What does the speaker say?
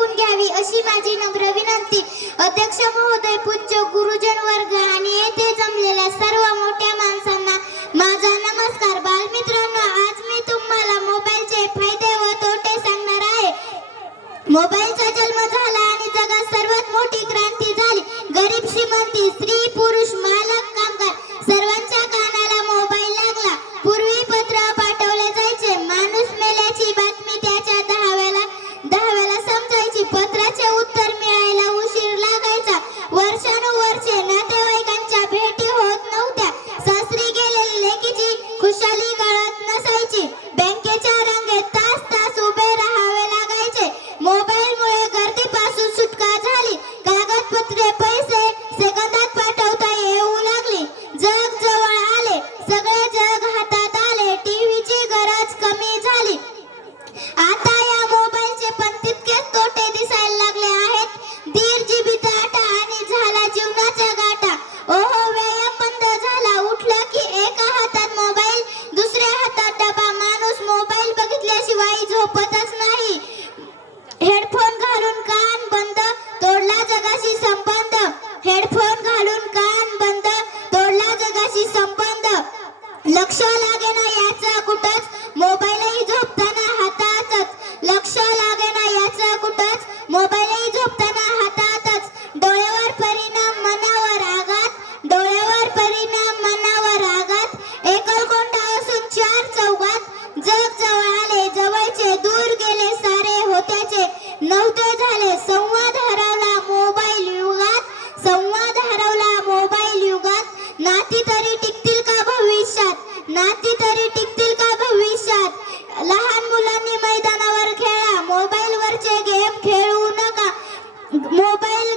ऐकून घ्यावी अशी माझी नम्र विनंती. अध्यक्ष महोदय पूज्य गुरुजन वर्ग आणि येथे जमलेल्या सर्व मोठ्या माणसांना माझा नमस्कार. बालमित्रांनो आज मी तुम्हाला मोबाईलचे फायदे व तोटे सांगणार आहे. मोबाईलचा जन्म झाला आणि जगात सर्वात मोठी क्रांती उत्तर मिळायला उशीर लागायचा. वर्षानुवर्षे नातेवाईकांच्या भेटी होत नव्हत्या. सासरी गेलेली लेकीची खुशाली कळत नसायची. बँकेच्या बघितल्याशिवाय झोपतच नाही. हेडफोन घालून कान बंद तोडला जगाशी संबंध. हेडफोन घालून कान बंद तोडला जगाशी संबंध. लक्ष लागेना याचा कुठंच मोबाईलही झोपताना हातातच. लक्ष लागेना याचा कुठंच मोबाईलही नाती तरी टिकतील का भविष्यात? नाती तरी टिकतील का भविष्यात? लहान मुलांनी मैदानावर खेळा मोबाईल वरचे गेम खेळू नका. मोबाईल